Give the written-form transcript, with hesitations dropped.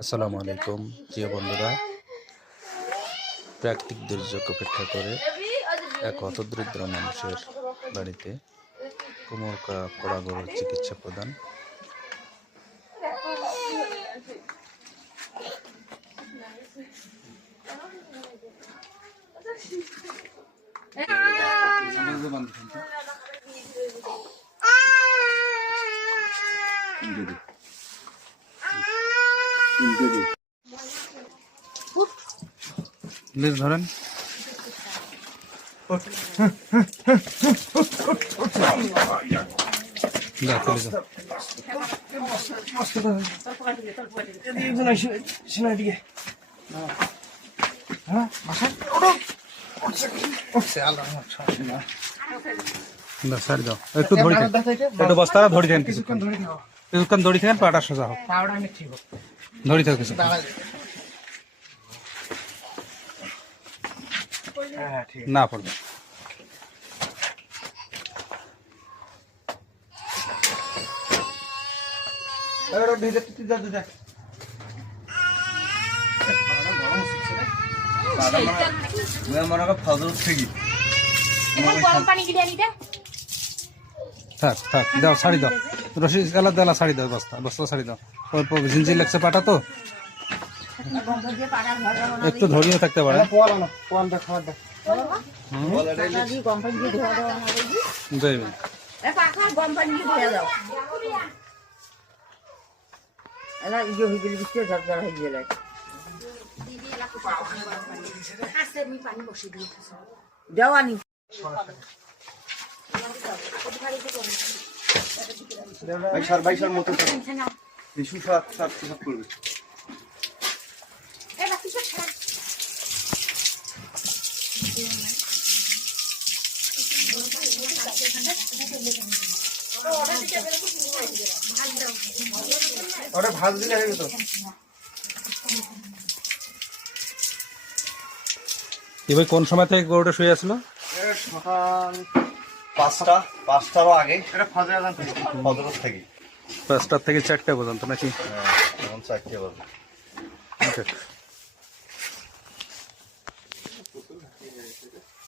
আসসালামু আলাইকুম প্রিয় বন্ধুরা, প্রাকৃতিক দুর্যোগ উপেক্ষা করে এক হতদরিদ্র মানুষের বাড়িতে কুমড়কা পোড়া গরুর চিকিৎসা প্রদান। ধরেন একটু বস্তারা ধরি থাকেন, কিছুক্ষণ ধরি থাকেন, পাটা সোজা হোক, ধরি থাক কিছু। না পড়বে থাক থাক, দাও শাড়ি দাও, রশি এলা দেলা শাড়ি দাও, বস্তা বস্তা শাড়ি দাও, ঝিনঝিন লাগছে পাটা তো, একটু ধরিয়ে থাকতে পারে। ওটা ভাজ দিলে হয়ে যেত। এবার কোন সময় থেকে গরুটা শুয়ে আসলো? সকাল 5টারও আগে, এটা ফজর থেকে 5টা থেকে 4টা পর্যন্ত নাকি? এখন 4টে বাজে।